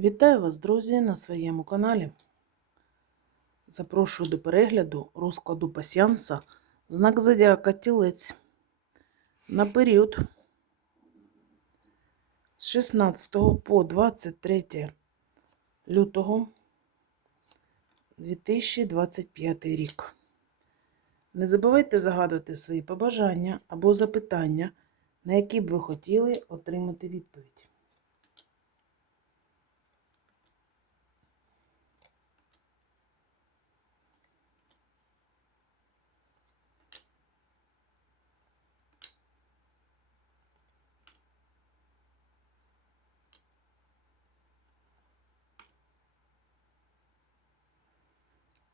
Вітаю вас, друзі, на своєму каналі. Запрошую до перегляду розкладу пасіанса знак Зодіака Тілець на період з 16 по 23 лютого 2025 рік. Не забувайте загадувати свої побажання або запитання, на які б ви хотіли отримати відповідь.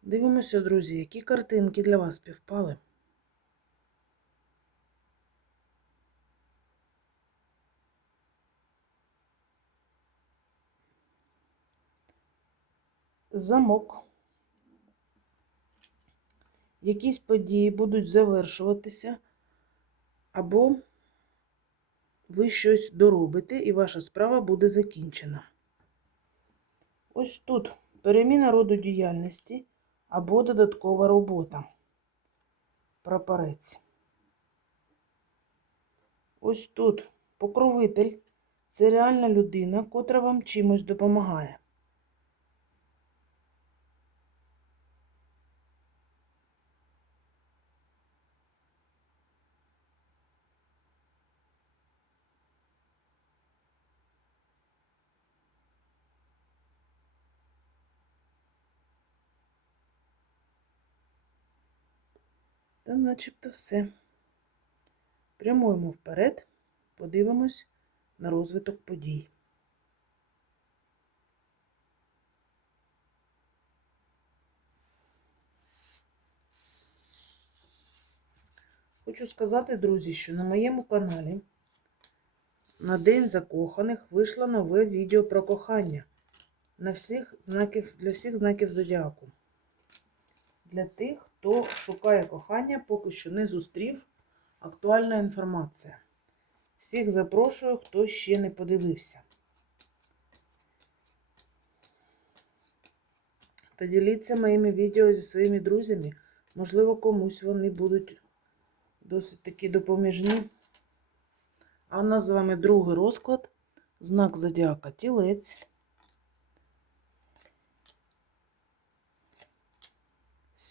Дивимося, друзі, які картинки для вас співпали. Замок. Якісь події будуть завершуватися, або ви щось доробите, і ваша справа буде закінчена. Ось тут переміна роду діяльності або додаткова робота. Прапорець. Ось тут покровитель це реальна людина, котра вам чимось допомагає. Та начебто все. Прямуємо вперед, подивимось на розвиток подій. Хочу сказати, друзі, що на моєму каналі на День закоханих вийшло нове відео про кохання на всіх знаків, для всіх знаків зодіаку. Для тих, хто шукає кохання, поки що не зустрів актуальна інформація. Всіх запрошую, хто ще не подивився. Та діліться моїми відео зі своїми друзями. Можливо, комусь вони будуть досить таки допоміжні. А у нас з вами другий розклад. Знак зодіака тілець.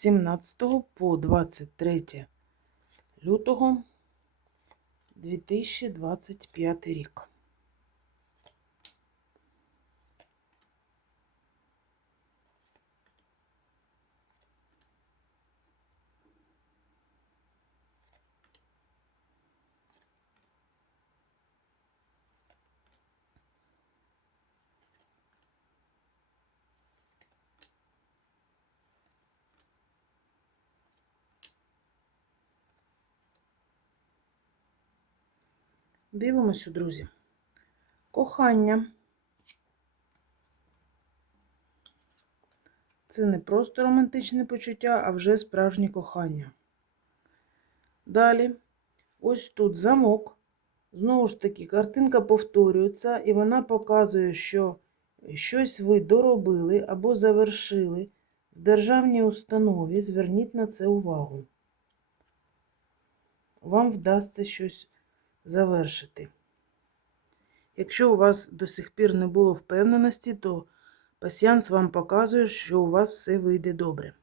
17 по 23 лютого 2025 рік. Дивимося, друзі. Кохання. Це не просто романтичне почуття, а вже справжнє кохання. Далі, ось тут замок. Знову ж таки, картинка повторюється, і вона показує, що щось ви доробили або завершили в державній установі. Зверніть на це увагу. Вам вдасться щось завершити. Якщо у вас до сих пір не було впевненості, то пасіанс вам показує, що у вас все вийде добре.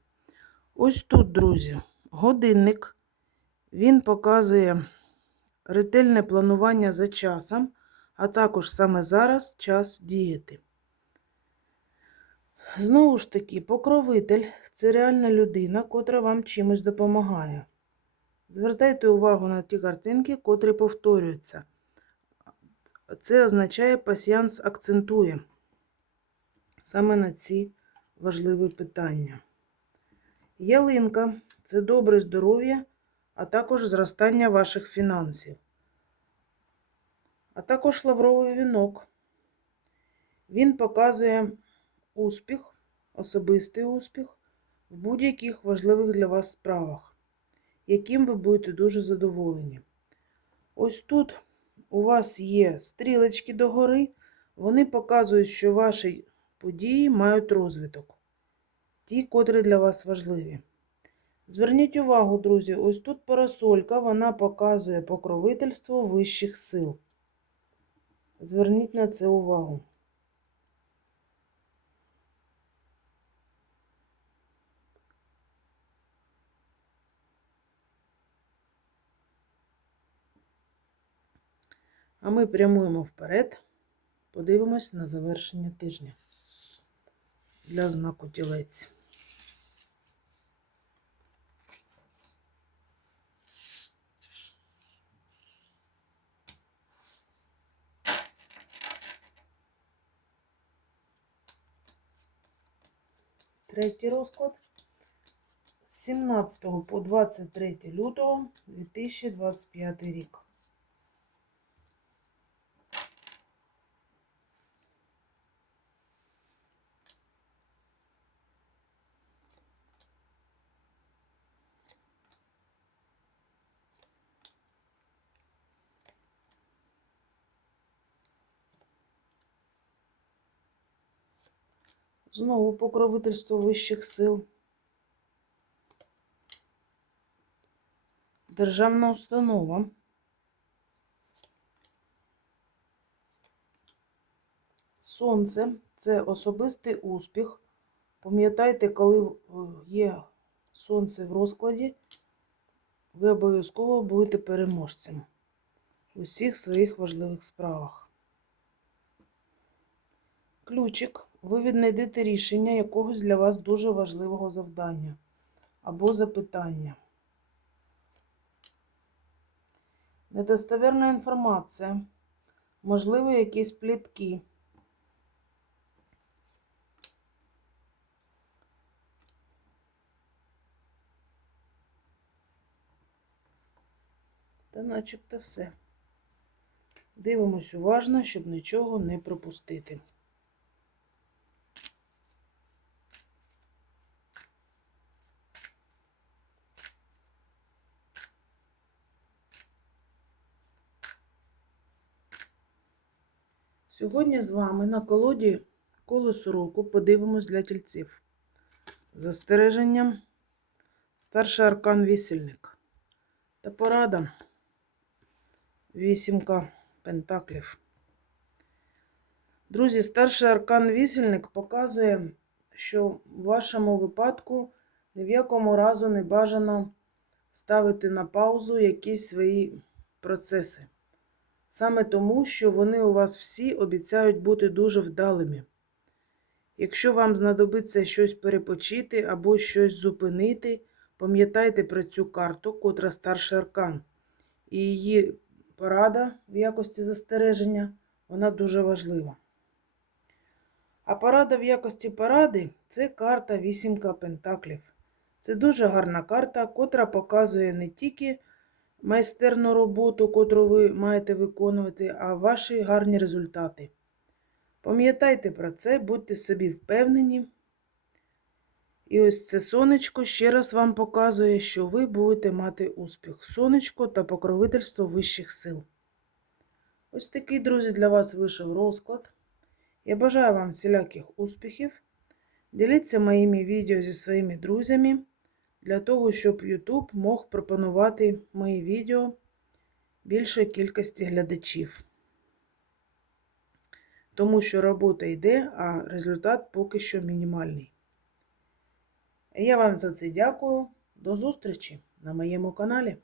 Ось тут, друзі, годинник. Він показує ретельне планування за часом, а також саме зараз час діяти. Знову ж таки, покровитель це реальна людина, котра вам чимось допомагає. Звертайте увагу на ті картинки, котрі повторюються. Це означає, пасіанс акцентує саме на ці важливі питання. Ялинка це добре здоров'я, а також зростання ваших фінансів. А також лавровий вінок. Він показує успіх, особистий успіх в будь-яких важливих для вас справах яким ви будете дуже задоволені. Ось тут у вас є стрілочки догори, Вони показують, що ваші події мають розвиток. Ті, котрі для вас важливі. Зверніть увагу, друзі, ось тут парасолька, вона показує покровительство вищих сил. Зверніть на це увагу. А ми прямуємо вперед, подивимось на завершення тижня для знаку тілець. Третій розклад з 17 по 23 лютого 2025 рік. Знову покровительство вищих сил. Державна установа. Сонце це особистий успіх. Пам'ятайте, коли є сонце в розкладі, ви обов'язково будете переможцем у всіх своїх важливих справах. Ключик. Ви віднайдете рішення якогось для вас дуже важливого завдання або запитання. Недостовірна інформація, можливо, якісь плітки. Та начебто все. Дивимось уважно, щоб нічого не пропустити. Сьогодні з вами на колоді колесо року подивимось для тільців. Застереженням старший аркан вісельник. Та порада вісімка пентаклів. Друзі, старший аркан вісельник показує, що в вашому випадку ні в якому разу не бажано ставити на паузу якісь свої процеси. Саме тому, що вони у вас всі обіцяють бути дуже вдалими. Якщо вам знадобиться щось перепочити або щось зупинити, пам'ятайте про цю карту, котра старший аркан. І її порада в якості застереження, вона дуже важлива. А порада в якості поради це карта вісімка пентаклів. Це дуже гарна карта, котра показує не тільки майстерну роботу, котру ви маєте виконувати, а ваші гарні результати. Пам'ятайте про це, будьте собі впевнені. І ось це сонечко ще раз вам показує, що ви будете мати успіх. Сонечко та покровительство вищих сил. Ось такий, друзі, для вас вийшов розклад. Я бажаю вам всіляких успіхів. Діліться моїми відео зі своїми друзями для того, щоб YouTube мог пропонувати мої відео більшої кількості глядачів. Тому що робота йде, а результат поки що мінімальний. Я вам за це дякую. До зустрічі на моєму каналі.